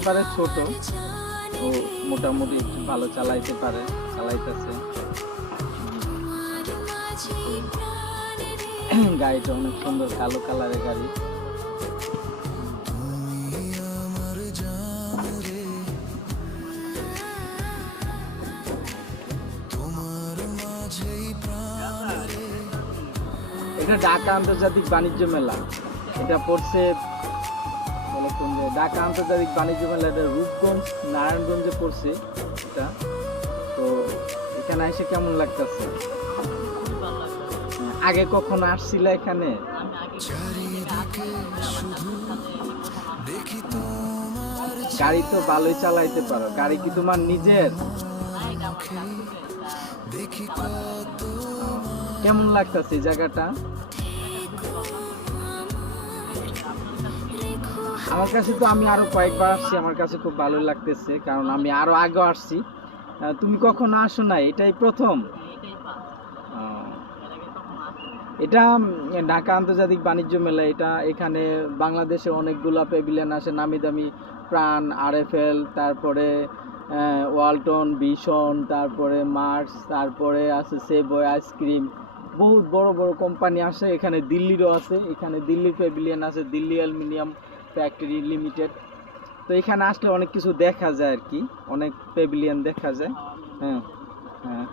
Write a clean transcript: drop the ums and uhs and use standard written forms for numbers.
একেবারে ছোট, ও মোটামুটি একটু ভালো চালাইতে পারে, চালাইতেছে। গাড়িটা অনেক সুন্দর, কালো কালারের গাড়ি। এটা ঢাকা আন্তর্জাতিক বাণিজ্য মেলা, এটা পড়ছে ঢাকা আন্তর্জাতিক বাণিজ্য মেলা, এটা রূপগঞ্জ নারায়ণগঞ্জে পড়ছে এটা। তো এখানে এসে কেমন লাগতেছে? আগে কখনো আসছিল এখানে? গাড়ি তো ভালোই চালাইতে পারো, গাড়ি কি তোমার নিজের? কেমন লাগতেছে এই জায়গাটা? আমার কাছে তো, আমি আরো কয়েকবার আসছি, আমার কাছে খুব ভালো লাগতেছে, কারণ আমি আরো আগে আসছি। তুমি কখনো আসো নাই, এটাই প্রথম? এটা ঢাকা আন্তর্জাতিক বাণিজ্য মেলা, এটা এখানে বাংলাদেশে অনেকগুলো প্যাভিলিয়ন আসে, নামি দামি প্রাণ, আরএফএল, তারপরে ওয়ালটন, ভিশন, তারপরে মার্স, তারপরে আছে সেবয় আইসক্রিম, বহুত বড় বড় কোম্পানি আসে এখানে। দিল্লিরও আছে, এখানে দিল্লির প্যাভিলিয়ন আছে, দিল্লি অ্যালুমিনিয়াম ফ্যাক্টরি লিমিটেড। তো এখানে আসলে অনেক কিছু দেখা যায় আর কি, অনেক প্যাভিলিয়ন দেখা যায়। হ্যাঁ হ্যাঁ।